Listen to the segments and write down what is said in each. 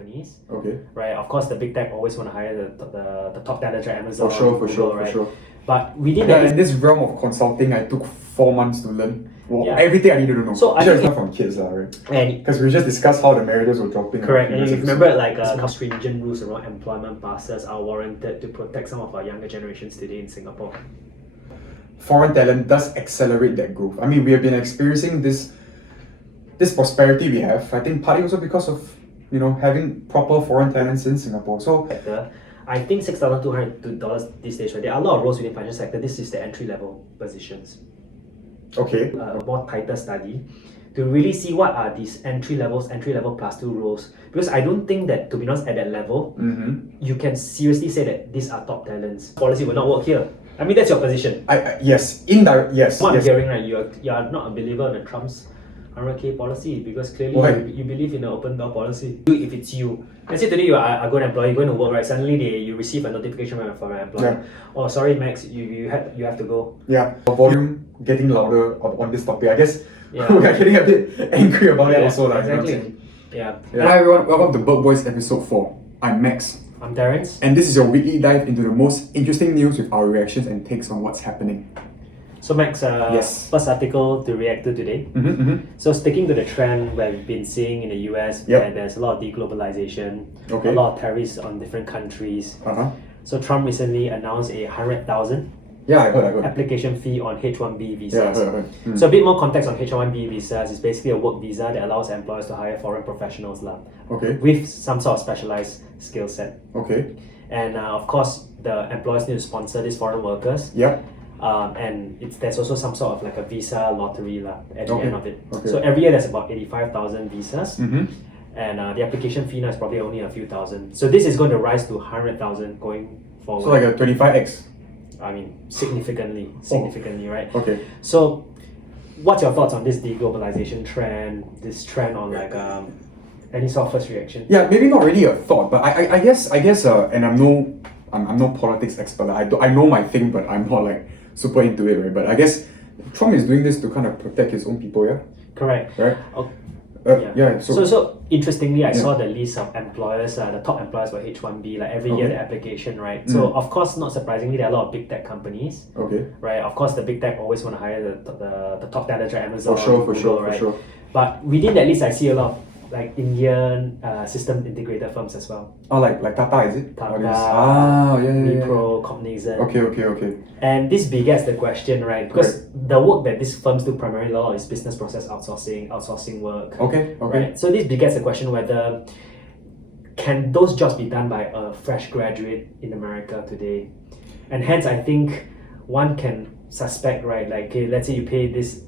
companies, Okay. right? Of course, the big tech always want to hire the top talents, right? Amazon, For sure, for Google, sure, right? for sure. But within Yeah, that, in this realm of consulting, I took 4 months to learn Yeah. everything I needed to know. So I Sure, think it's not from kids, right? and Because we just discussed how the marriages were dropping. correct, in and the you previous remember episode. like stringent rules around employment passes are warranted to protect some of our younger generations today in Singapore. Foreign talent does accelerate that growth. I mean, we have been experiencing this prosperity we have. I think partly also because of having proper foreign talents in Singapore. So Sector, I think $6,200 these days, right? There are a lot of roles within financial sector. This is the entry level positions. okay, A more tighter study to really see what are these entry level plus 2 roles, because I don't think that, to be honest, at that level you can seriously say that these are top talents. Policy will not work here. I mean, that's your position. yes, indirect, yes, What yes. I'm hearing, right, you are not a believer in the Trump's 100K policy, because clearly Why? you believe in the open door policy. If it's you, let's say today you are a good employee, going to work, right? Suddenly you receive a notification from an employer. Oh, sorry, Max, you have to go. Yeah, volume getting louder on this topic. I guess Yeah. we are getting a bit angry about it also. Like, exactly. Yeah. Hi everyone, welcome to Bird Boys episode 4. I'm Max. I'm Terence. And this is your weekly dive into the most interesting news with our reactions and takes on what's happening. So Max, Yes. first article to react to today. So sticking to the trend where we've been seeing in the US, Yep. where there's a lot of deglobalization, Okay. a lot of tariffs on different countries. Uh-huh. So Trump recently announced a 100,000 Yeah, I heard. application fee on H-1B visas. Yeah, I heard. So a bit more context on H-1B visas. It's basically a work visa that allows employers to hire foreign professionals Okay, with some sort of specialized skill set. okay. And of course, the employers need to sponsor these foreign workers. Yep. And there's also some sort of like a visa lottery at the Okay, end of it. okay. So every year there's about 85,000 visas. Mm-hmm. And the application fee now is probably only a few thousand. So this is going to rise to 100,000 going forward. So like a 25x. I mean, significantly, right? Okay. So, what's your thoughts on this deglobalization trend? This trend on like any sort of first reaction? Yeah, maybe not really a thought, but I guess and I'm no politics expert. Like, I know my thing, but I'm not like super into it, right? But I guess Trump is doing this to kind of protect his own people, yeah. Correct. Right. Oh, Yeah. So interestingly, I saw the list of employers, the top employers for H-1B, like every year the application, right? So of course, not surprisingly, there are a lot of big tech companies, Okay. right? Of course, the big tech always want to hire the top talents, right? Amazon, For sure, Google, right? But within that list, I see a lot of like Indian system integrator firms as well. Oh, like Tata, is it? Tata, yeah. Wipro, Cognizant. Okay. And this begets the question, right? Because the work that these firms do primarily a lot is business process outsourcing work. Okay. Right? So this begets the question whether can those jobs be done by a fresh graduate in America today? And hence I think one can suspect, right? Like, okay, let's say you pay this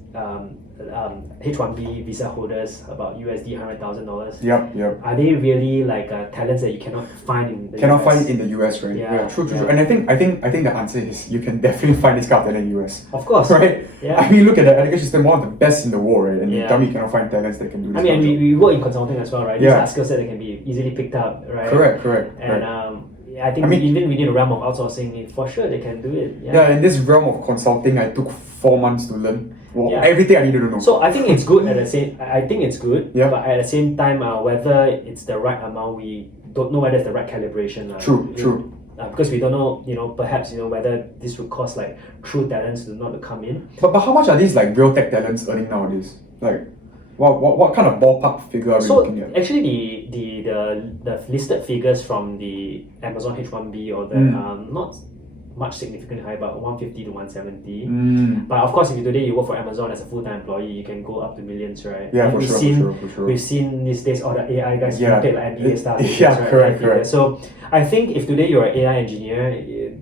H-1B visa holders about USD $100,000. Yep. Are they really like talents that you cannot find in the US? Find it in the US, right? Yeah, True. yeah. And I think the answer is you can definitely find this kind of talent in the US. Of course. Right? Yeah. I mean, look at the education system, one of the best in the world, right? And you Yeah. tell me you cannot find talents that can do this. I mean, kind of job. we work in consulting as well, right? These Yeah. are skill sets that can be easily picked up, right? Correct. And I think even within the realm of outsourcing, for sure they can do it. Yeah, in this realm of consulting, I took 4 months to learn everything I needed to know. So I think it's good I think it's good. Yeah. But at the same time, whether it's the right amount, we don't know whether it's the right calibration. True. Because we don't know, perhaps whether this would cause like true talents to not to come in. But how much are these like real tech talents earning nowadays? Like, what kind of ballpark figure are we looking at? Actually, the listed figures from the Amazon H-1B or the not much significantly high, about 150 to 170. But of course, if today you work for Amazon as a full-time employee, you can go up to millions, right? Yeah, And for sure. We've seen these days all the AI guys who paid like MBA stars. Yeah, right? correct. So I think if today you're an AI engineer,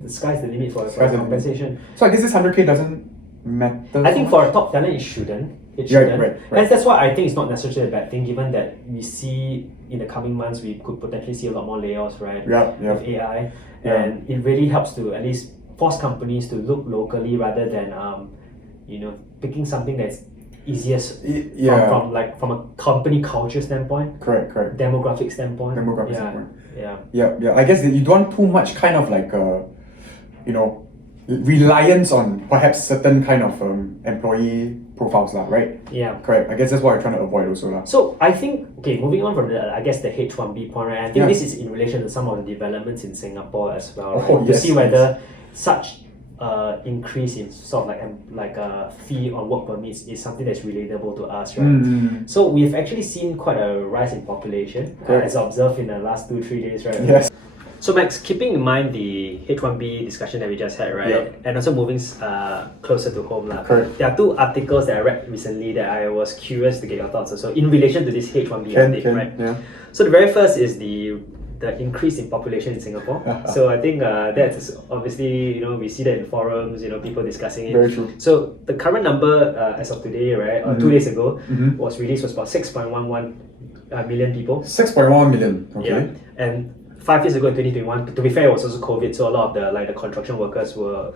the sky's the limit for compensation. So I guess this 100K doesn't matter. I think for a top talent, it shouldn't. Right. And that's why I think it's not necessarily a bad thing, given that we see in the coming months we could potentially see a lot more layoffs, right? With AI, and it really helps to at least force companies to look locally rather than picking something that's easiest from a company culture standpoint. Correct. Demographic standpoint. Yeah. Yeah. I guess that you don't want too much kind of like reliance on perhaps certain kind of employee profiles, right? Yeah. Correct. I guess that's what I'm trying to avoid also. So I think, okay, moving on from the, I guess the H1B point, right? I think this is in relation to some of the developments in Singapore as well, right? To see whether such increase in sort of like a fee on work permits is something that's relatable to us, right? So we've actually seen quite a rise in population as observed in the last 2-3 days, right? Yes. So Max, keeping in mind the H1B discussion that we just had, right? And also moving closer to home, there are 2 articles that I read recently that I was curious to get your thoughts on. So in relation to this H1B update, right? Yeah. So the very first is the increase in population in Singapore. So I think that's obviously, we see that in forums, people discussing it. Very true. So the current number as of today, right, or 2 days ago, was about 6.11 million people. 6.1 million, okay. Yeah. And 5 years ago in 2021, to be fair, it was also COVID, so a lot of the construction workers were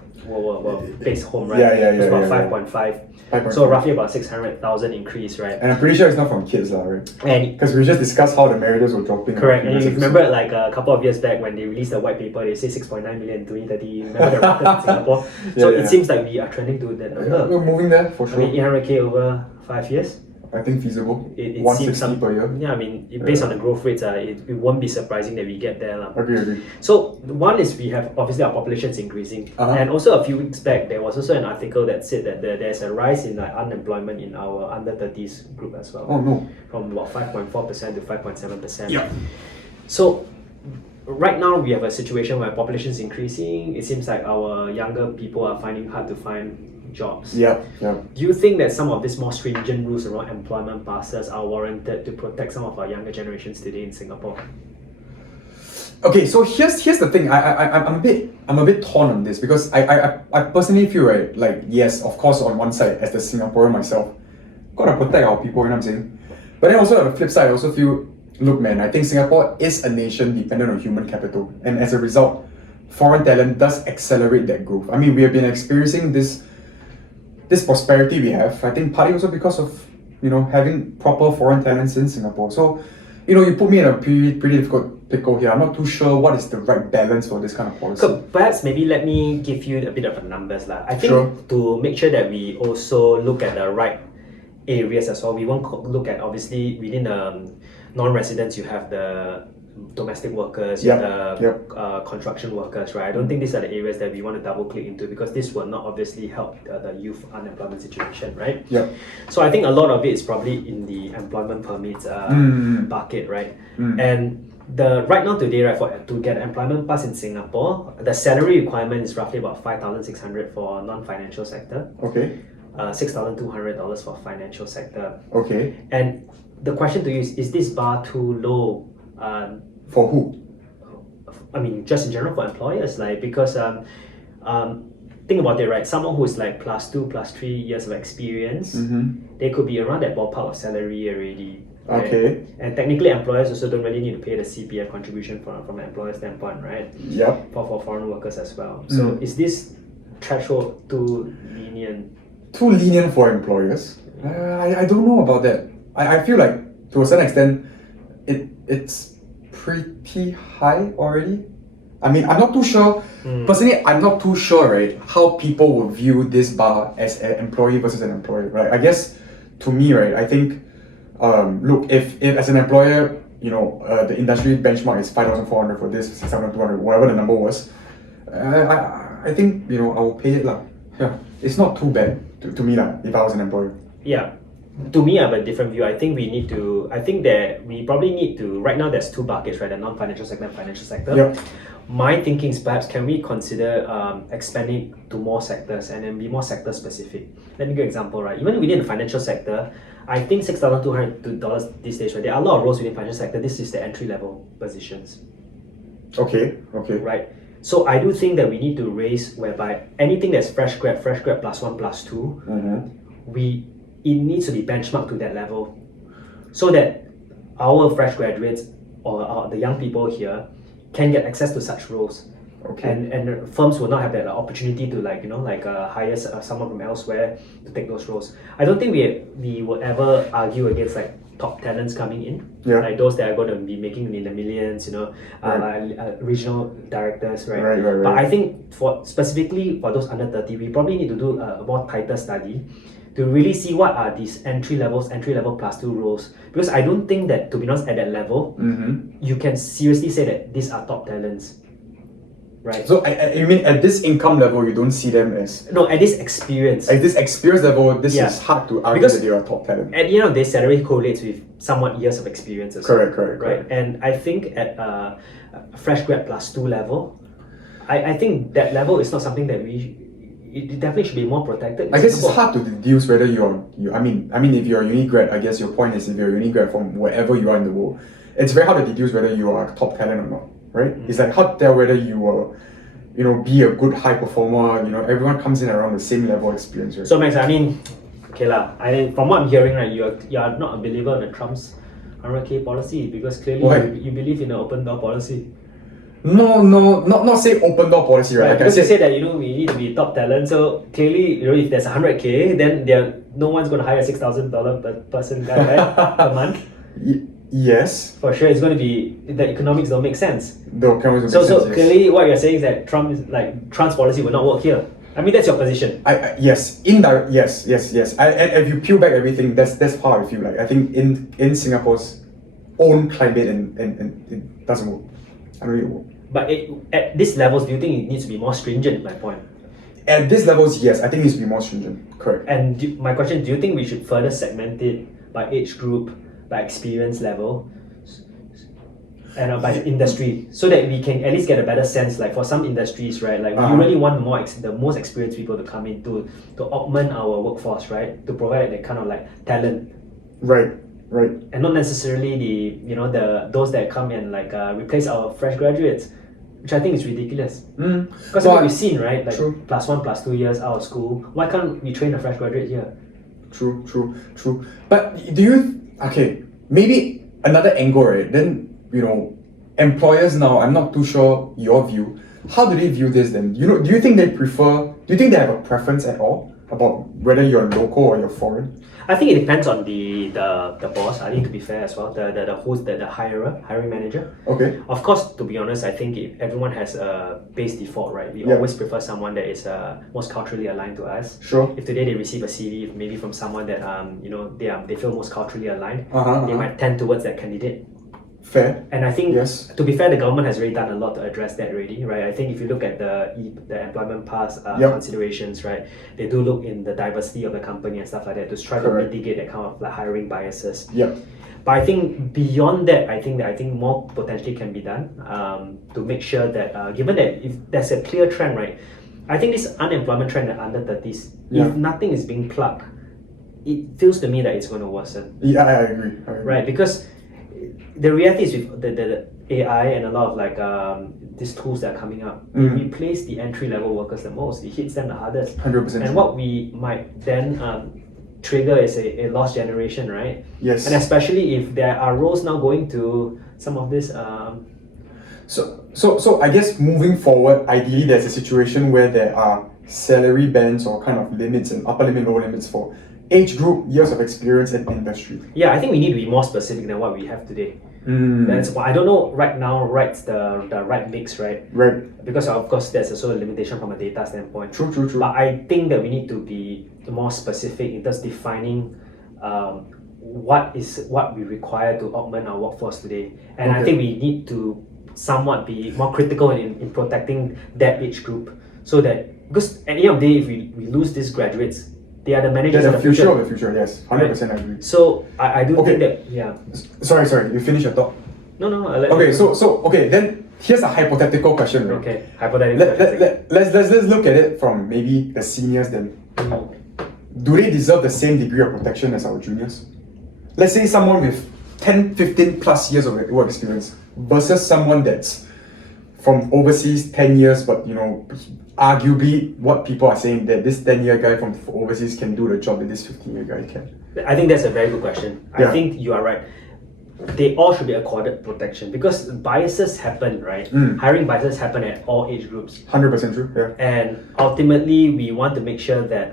based home, right? It was about 5.5. So roughly about 600,000 increase, right? And I'm pretty sure it's not from kids, right? Because we just discussed how the marriages were dropping. Correct. And you remember like a couple of years back when they released the white paper, they say 6.9 million in 2030. Remember the rocket in Singapore? So it seems like we are trending to that number. We're moving there for sure. I mean, 800k over 5 years. I think feasible. It 160 per year. Yeah, I mean, based on the growth rates, it won't be surprising that we get there. Agree. So one is we have obviously our population is increasing, and also a few weeks back there was also an article that said that there's a rise in unemployment in our under 30s group as well. Oh no! From about 5.4% to 5.7%. Yeah. So right now we have a situation where population is increasing. It seems like our younger people are finding hard to find jobs. Yeah. Do you think that some of these more stringent rules around employment passes are warranted to protect some of our younger generations today in Singapore? Okay, so here's the thing. I'm a bit torn on this because I personally feel, right, like, yes, of course, on one side, as the Singaporean myself, gotta protect our people, you know what I'm saying? But then also on the flip side, I also feel, look, man, I think Singapore is a nation dependent on human capital, and as a result, foreign talent does accelerate that growth. I mean, we have been experiencing this prosperity we have, I think partly also because of, having proper foreign talents in Singapore. So, you put me in a pretty difficult pickle here. I'm not too sure what is the right balance for this kind of policy. So perhaps maybe let me give you a bit of the numbers. I think to make sure that we also look at the right areas as well, we won't look at, obviously, within non-residents, you have the domestic workers, you have the construction workers, right? I don't think these are the areas that we want to double click into because this will not obviously help the youth unemployment situation, right? So I think a lot of it is probably in the employment permits bucket, right? And right now today, right, to get an employment pass in Singapore, the salary requirement is roughly about 5,600 for non-financial sector. Okay. $6,200 for financial sector. Okay. And the question to you is this bar too low? For who? I mean, just in general for employers, because think about it, right? Someone who's like +2, +3 years of experience, they could be around that ballpark of salary already. Right? Okay. And technically, employers also don't really need to pay the CPF contribution from an employer standpoint, right? Yep. For foreign workers as well. So is this threshold too lenient? Too lenient for employers? I don't know about that. I feel like to a certain extent, it's pretty high already. I mean, I'm not too sure. Personally, I'm not too sure, right, how people will view this bar as an employee versus an employer, right? I guess to me, right, I think, look, if as an employer, the industry benchmark is 5,400 for this, 6,200, whatever the number was, I think, I will pay it. Yeah, it's not too bad to me if I was an employer. Yeah. To me, I have a different view. I think that we probably need to, right now there's 2 buckets, right? The non-financial sector and financial sector. Yep. My thinking is perhaps can we consider expanding to more sectors and then be more sector specific. Let me give you an example, right? Even within the financial sector, I think $6,200 these days, right? There are a lot of roles within the financial sector. This is the entry level positions. Okay. Right. So I do think that we need to raise whereby anything that's fresh grad +1, +2, it needs to be benchmarked to that level so that our fresh graduates or the young people here can get access to such roles. Okay. And firms will not have that opportunity to hire someone from elsewhere to take those roles. I don't think we will ever argue against top talents coming in, Yeah. like those that are going to be making in the millions, regional directors, right? Right. But I think specifically for those under 30, we probably need to do a more tighter study to really see what are these entry level plus 2 roles, because I don't think that, to be honest, at that level, you can seriously say that these are top talents. Right. So I mean, at this income level, you don't see them as... No, at this experience. At this experience level, this is hard to argue that they are top talent. At the end of the day, salary correlates with somewhat years of experience as well. Correct. Right. And I think at fresh grad plus 2 level, I think that level is not something that it definitely should be more protected. I guess it's hard to deduce whether I mean, if you're a uni grad, I guess your point is if you're a uni grad from wherever you are in the world, it's very hard to deduce whether you are top talent or not. Right? It's like hard to tell whether you will, be a good high performer. Everyone comes in around the same level of experience, right? So Max, I mean, okay lah. From what I'm hearing, right, you are not a believer in the Trump's 100K policy, because clearly you believe in the open door policy. No, not say open door policy, right? Because you say that we need to be top talent. So clearly, if there's 100K, then no one's going to hire a $6,000 per person guy, right, per month. Yes. For sure, it's going to be, the economics don't make sense. The economics don't make sense. So clearly, what you're saying is that Trump's policy will not work here. I mean, that's your position. Yes, indirect. Yes. And if you peel back everything, that's how I feel like. I think in Singapore's own climate and it doesn't work. I don't think it will. But at these levels, do you think it needs to be more stringent? My point. At these levels, yes, I think it needs to be more stringent. Correct. And my question: do you think we should further segment it by age group, by experience level, and by industry, so that we can at least get a better sense? Like for some industries, right? Like we really want the most experienced people to come in to augment our workforce, right? To provide that kind of like talent. Right. And not necessarily those that come and replace our fresh graduates, which I think is ridiculous. Because what we've seen, right? Like true. +1, +2 years out of school. Why can't we train a fresh graduate here? True. But maybe another angle, right? Then, employers now, I'm not too sure your view. How do they view this then? Do you think they have a preference at all about whether you're local or you're foreign? I think it depends on the boss. I need to be fair as well. The host, the hiring manager. Okay. Of course, to be honest, I think everyone has a base default, right? We always prefer someone that is most culturally aligned to us. Sure. If today they receive a CV, maybe from someone that they feel most culturally aligned, they might tend towards that candidate. Fair. And I think, yes, to be fair, the government has really done a lot to address that already, right? I think if you look at the employment pass considerations, right, they do look in the diversity of the company and stuff like that to try to mitigate that kind of hiring biases. Yeah. But I think beyond that, I think more potentially can be done to make sure that given that if there's a clear trend, right, I think this unemployment trend at under 30s, if nothing is being plugged, it feels to me that it's going to worsen. Yeah, I agree. Right, because the reality is with the AI and a lot of these tools that are coming up, they replace the entry level workers the most. It hits them the hardest. 100%. And what we might then trigger is a lost generation, right? Yes. And especially if there are roles now going to some of this. So I guess moving forward, ideally there's a situation where there are salary bands or kind of limits and upper limit, lower limits for age group, years of experience, and industry. Yeah, I think we need to be more specific than what we have today. That's why I don't know right now the right mix, right? Right. Because of course there's also a limitation from a data standpoint. True. But I think that we need to be more specific in terms of defining what we require to augment our workforce today. And I think we need to somewhat be more critical in protecting that age group, so that, because at the end of the day, if we lose these graduates, they are the managers of the future. Of the future, yes. 100% agree. So I do think that, Sorry, you finish your thought. No. Okay, so then here's a hypothetical question. Right? Okay, hypothetical. Let's look at it from maybe the seniors then. Do they deserve the same degree of protection as our juniors? Let's say someone with 10, 15 plus years of work experience versus someone that's from overseas 10 years, but arguably what people are saying that this 10-year guy from overseas can do the job that this 15-year guy can. I think that's a very good question. I think you are right. They all should be accorded protection because biases happen, right? Hiring biases happen at all age groups. 100% true, yeah. And ultimately, we want to make sure that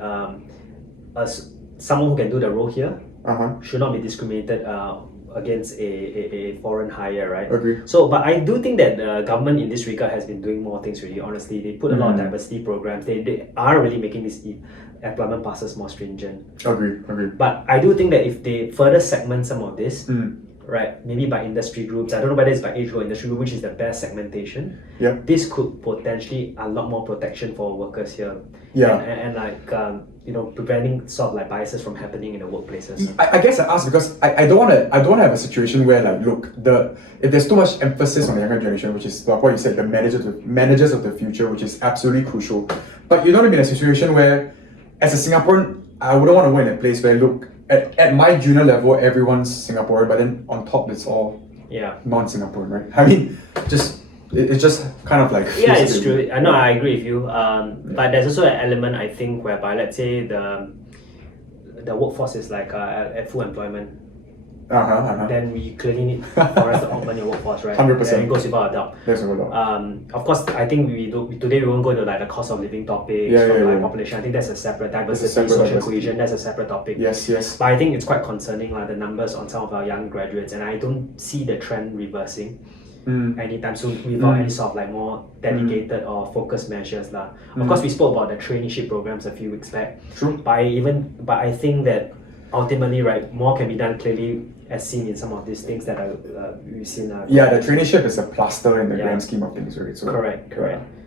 someone who can do the role here should not be discriminated against a foreign hire, right? Agree. So, but I do think that the government in this regard has been doing more things really, honestly. They put a lot of diversity programs. They are really making these employment passes more stringent. Agree. But I do think that if they further segment some of this, right, maybe by industry groups, I don't know whether it's by age group or industry group, which is the best segmentation. Yeah. This could potentially unlock more protection for workers here. Yeah. And like, preventing sort of like biases from happening in the workplaces. I guess I ask because I don't want to have a situation where like look if there's too much emphasis on the younger generation, which is like what you said, the managers of the future, which is absolutely crucial. But you don't want to be in a situation where, as a Singaporean, I wouldn't want to work in a place where look at my junior level everyone's Singaporean, but then on top it's all non-Singaporean, right? I mean, it's just kind of like it's true. I know, I agree with you. But there's also an element I think whereby let's say the workforce is like at full employment. Then we clearly need for us to augment your workforce, right? 100%. It goes without a doubt. There's no doubt. Of course, I think today we won't go into like the cost of living topics population. I think that's a separate diversity, social cohesion. That's a separate topic. Yes. But I think it's quite concerning, like the numbers on some of our young graduates, and I don't see the trend reversing anytime soon without any sort of like more dedicated or focused measures lah. Of course, we spoke about the traineeship programs a few weeks back. True. But I think that ultimately, right, more can be done clearly as seen in some of these things that we've seen. The traineeship is a plaster in the grand scheme of things, right? So, correct.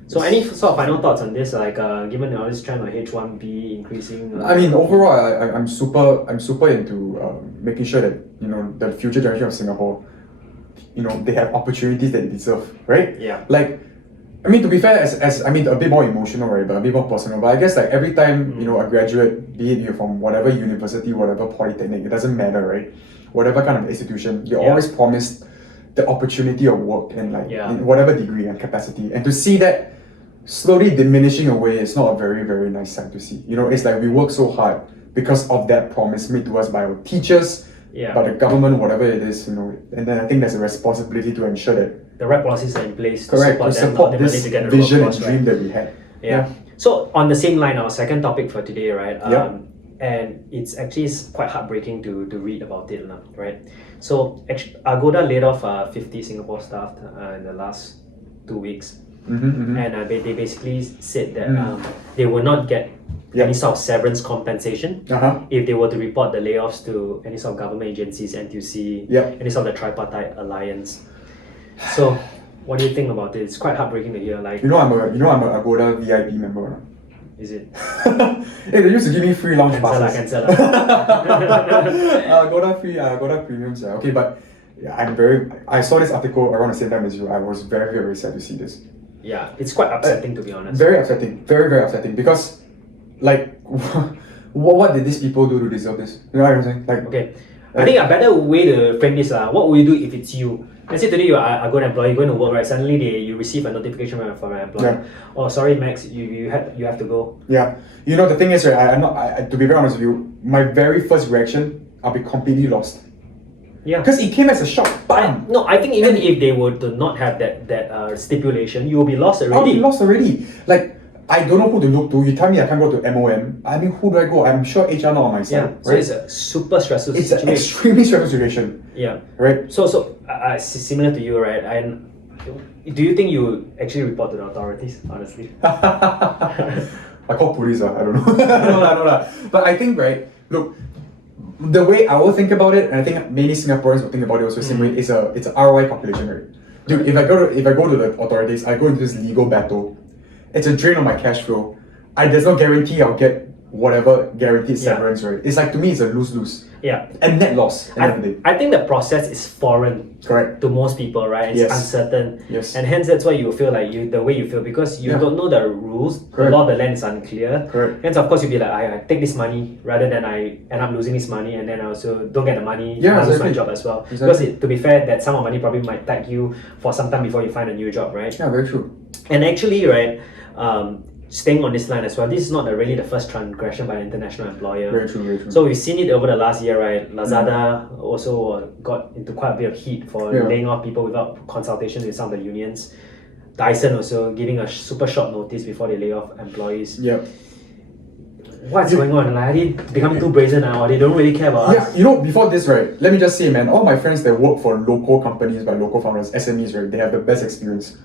So any sort of final thoughts on this, like given all this trend on H1B increasing? I mean, overall, I'm super into making sure that the future generation of Singapore, they have opportunities that they deserve, right? Yeah. Like, I mean, to be fair, as a bit more emotional, right, but a bit more personal. But I guess like every time a graduate, be it you're from whatever university, whatever polytechnic, it doesn't matter, right? Whatever kind of institution, you're always promised the opportunity of work and like in whatever degree and capacity, and to see that slowly diminishing away is not a very, very nice sight to see. It's like we work so hard because of that promise made to us by our teachers, by the government, whatever it is, and then I think there's a responsibility to ensure that the right policies are in place to support this vision and dream that we had. Yeah. So on the same line, our second topic for today, right? And it's actually quite heartbreaking to read about it, right? So Agoda laid off 50 Singapore staff in the last 2 weeks. And they basically said that they will not get any sort of severance compensation if they were to report the layoffs to any sort of government agencies, NTUC, any sort of the tripartite alliance. So, what do you think about it? It's quite heartbreaking to hear. Like, I'm a Agoda VIP member. Is it? Hey, they used to give me free lounge passes. Cancel. Agoda premiums. Okay, but I saw this article around the same time as you. I was very, very sad to see this. Yeah, it's quite upsetting to be honest. Very upsetting. Very, very upsetting. Because, like, what did these people do to deserve this? You know what I'm saying? Like, okay. I think a better way to frame this, what would you do if it's you? Let's say today you are a good employee, you're going to work, right? Suddenly you receive a notification from an employer. Oh, sorry, Max, you have to go. Yeah. The thing is, right, to be very honest with you, my very first reaction, I'll be completely lost. Yeah. Because it came as a shock. Bam! No, I think even if they were to not have that stipulation, you will be lost already. I'll be lost already. Like, I don't know who to look to. You tell me I can't go to MOM. I mean, who do I go? I'm sure HR not on my side. Yeah. So it's a super stressful situation. It's an extremely stressful situation. Yeah. Right? So similar to you, right? And do you think you actually report to the authorities, honestly? I call police, I don't know. no. But I think, right, look, the way I will think about it, and I think many Singaporeans will think about it also the same way, it's a ROI calculation, right? Dude, if I go to the authorities, I go into this legal battle. It's a drain on my cash flow. There's no guarantee I'll get whatever guaranteed severance, right? It's like, to me, it's a lose-lose. Yeah. And net loss. I think the process is foreign. Correct. To most people, right? It's uncertain. Yes. And hence that's why you feel like the way you feel, because you don't know the rules. Correct. The law of the land is unclear. Correct. Hence, of course, you'll be like, I take this money rather than I end up losing this money, and then I also don't get the money. I lose my job as well. Exactly. Because to be fair, that sum of money probably might tag you for some time before you find a new job, right? Yeah, very true. And actually, right, staying on this line as well, this is not really the first transgression by an international employer. Very true. So we've seen it over the last year, right? Lazada also got into quite a bit of heat for laying off people without consultation with some of the unions. Dyson also giving a super short notice before they lay off employees. Yep. what's going on? Like, are they becoming too brazen now, or they don't really care about us? Yeah, before this, right, let me just say, man, all my friends that work for local companies by local founders, SMEs, right, they have the best experience.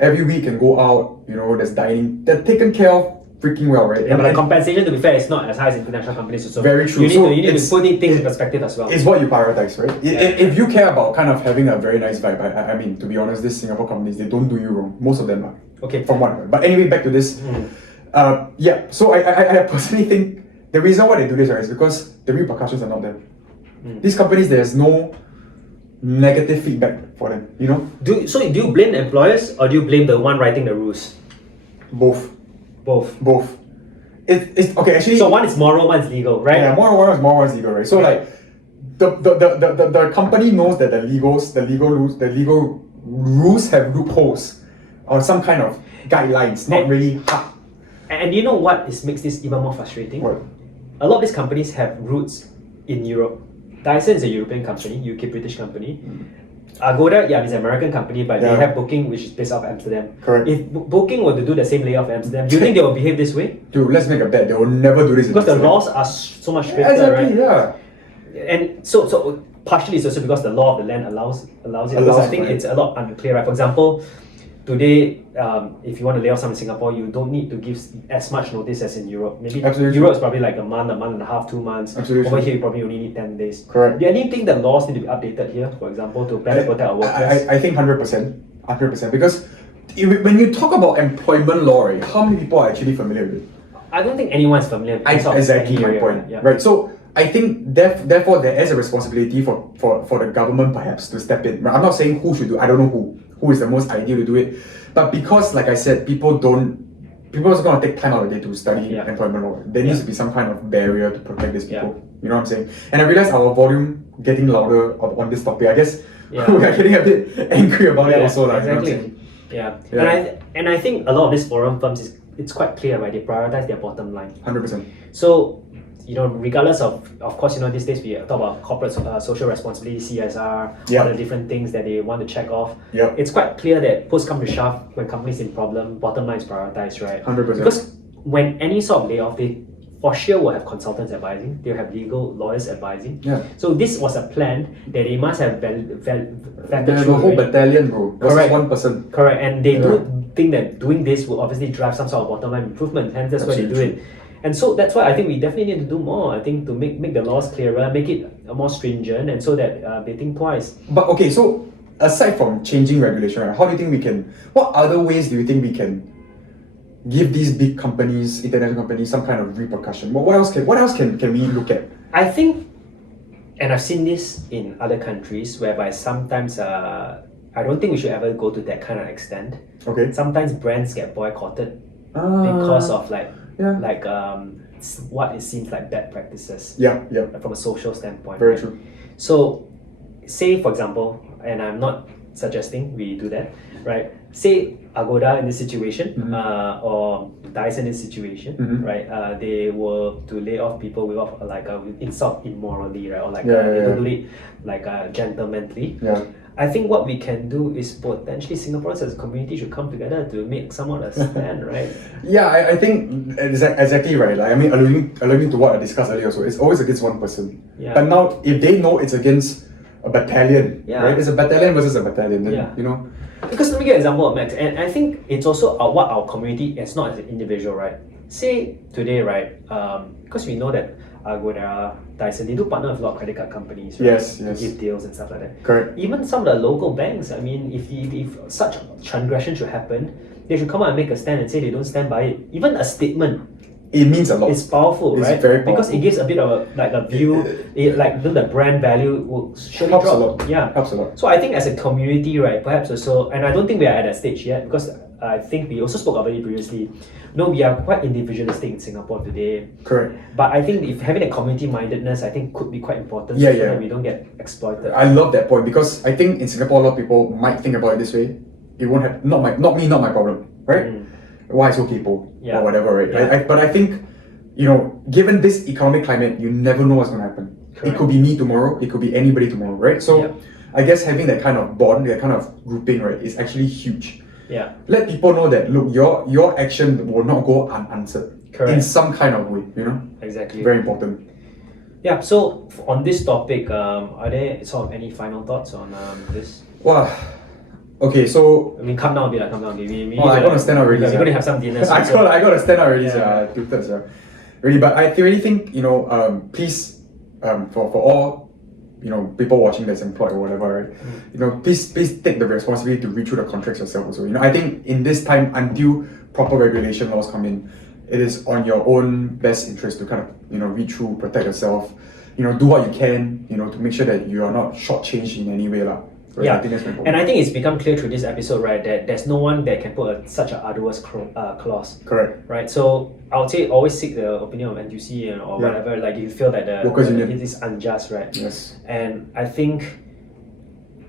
Every week can go out, there's dining, they're taken care of freaking well, right? Yeah, but the compensation, to be fair, is not as high as international companies. So very true. You need to put things in perspective as well. It's what you prioritize, right? If you care about kind of having a very nice vibe, I mean, to be honest, these Singapore companies, they don't do you wrong. Most of them are. Okay. From what I heard. But anyway, back to this. So I personally think the reason why they do this, right, is because the repercussions are not there. These companies, there's no negative feedback for them, Do you blame the employers, or do you blame the one writing the rules? Both. It's okay, actually. So one is moral, one is legal, right? Yeah, more is legal, right? So like the company knows that the legal rules have loopholes or some kind of guidelines, not really hard. And you know what makes this even more frustrating? What? A lot of these companies have roots in Europe. Dyson is a European company, UK British company. Agoda, it's an American company, but they have Booking, which is based out of Amsterdam. Correct. If Booking were to do the same layoff in Amsterdam, do you think they will behave this way? Dude, let's make a bet. They will never do this. Because the laws are so much stricter, exactly, right? Yeah. And so partially it's also because the law of the land allows it. Because I think it's a lot unclear, right? For example, today, if you want to lay off someone in Singapore, you don't need to give as much notice as in Europe. Maybe Europe is probably like a month and a half, 2 months. Absolutely. Over here, you probably only need 10 days. Correct. Do you think the laws need to be updated here, for example, to better protect our workers? I think 100%. Because when you talk about employment law, right, how many people are actually familiar with it? I don't think anyone's familiar with it. Exactly my point. Yeah. Right. So I think therefore there is a responsibility for the government perhaps to step in. I'm not saying who should do. I don't know who is the most ideal to do it, but because, like I said, people are going to take time out of the day to study employment law. There needs to be some kind of barrier to protect these people. You know what I'm saying? And I realize our volume getting louder on this topic. I guess we are getting a bit angry about it also. Exactly. And I think a lot of these foreign firms, it's quite clear, right? They prioritize their bottom line. 100%. So, regardless of course, these days we talk about corporate social responsibility, CSR, all the different things that they want to check off. It's quite clear that push come to shove, when companies in problem, bottom line is prioritized, right? 100%. Because when any sort of layoff, they for sure will have consultants advising, they'll have legal lawyers advising. So this was a plan that they must have vetted through. The whole battalion, bro. Correct. One person. Correct. And they do think that doing this will obviously drive some sort of bottom line improvement, hence that's why they do it. And so that's why I think we definitely need to do more. I think to make the laws clearer, make it more stringent, and so that they think twice. But okay, so aside from changing regulation, right, how do you think what other ways do you think we can give these big companies, international companies, some kind of repercussion? What else can we look at? I think, and I've seen this in other countries, whereby sometimes I don't think we should ever go to that kind of extent. Okay. Sometimes brands get boycotted because of what it seems like bad practices. From a social standpoint. Very true. So, say for example, and I'm not suggesting we do that, right? Say Agoda in this situation, or Dyson in this situation, right? They were to lay off people without insult immorally, right? Or they do it gentlemanly. I think what we can do is potentially Singaporeans as a community should come together to make somewhat a stand, right? I think exactly right. Like, I mean, alluding to what I discussed earlier, so it's always against one person. But now, if they know it's against a battalion, right? It's a battalion versus a battalion, then, Because let me give an example of Max, and I think it's also what our community, it's not as an individual, right? Say today, right? Because we know that Agoda, Dyson, they do partner with a lot of credit card companies, right? To give deals and stuff like that. Correct. Even some of the local banks, I mean, if such transgression should happen, they should come out and make a stand and say they don't stand by it. Even a statement, it means a lot. It's powerful, right? Very powerful. Because it gives a bit of a view, the brand value will surely helps drop. a lot. Helps a lot. So I think as a community, right, perhaps also, and I don't think we are at that stage yet, because I think we also spoke about it previously. We are quite individualistic in Singapore today. Correct. But I think if having a community mindedness, I think could be quite important so that we don't get exploited. I love that point, because I think in Singapore a lot of people might think about it this way. It won't have not my problem, right? Why so kaypoh or whatever, right? But I think, given this economic climate, you never know what's going to happen. Correct. It could be me tomorrow, it could be anybody tomorrow, right? So I guess having that kind of bond, that kind of grouping, right, is actually huge. Let people know that, look, your action will not go unanswered. Correct. in some kind of way, Exactly. Very important. Yeah, so on this topic, are there sort of any final thoughts on this? Wow. Okay, so I mean, calm down a bit, calm down a bit. We I gotta stand up already. We're going to have some dinner soon. I gotta stand up already, Yeah. tilted, really. But I really think please, for all people watching that's employed or whatever, right? Please take the responsibility to read through the contracts yourself also. I think in this time until proper regulation laws come in, it is on your own best interest to kind of read through, protect yourself, do what you can, to make sure that you are not shortchanged in any way, lah. Right? Yeah, I think that's very important. and I think it's become clear through this episode, right, that there's no one that can put such an arduous clause. Correct. Right, so I would say always seek the opinion of NTUC or whatever. Like if you feel that Workers' union. it is unjust, right? Yes. And I think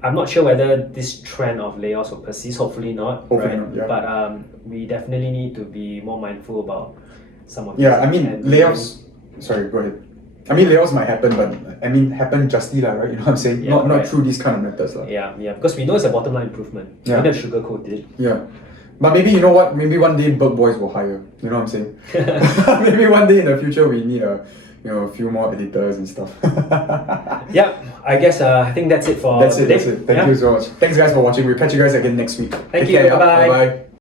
I'm not sure whether this trend of layoffs will persist. Hopefully not. Hopefully right? not, yeah. But we definitely need to be more mindful about some of Yeah, these I mean and layoffs. Sorry, go ahead. I mean layoffs might happen, but happen justly, lah, right? You know what I'm saying? Yeah, not right. through these kind of methods, lah. Yeah, because we know it's a bottom line improvement. Yeah. We don't sugarcoat it. Yeah. But maybe you know what? Maybe one day Bird Boys will hire. You know what I'm saying? Maybe one day in the future we need a few more editors and stuff. Yeah, I guess I think that's it for That's it. today. That's it. Thank you so much. Thanks guys for watching. We'll catch you guys again next week. Thank you. Bye-bye. Bye bye.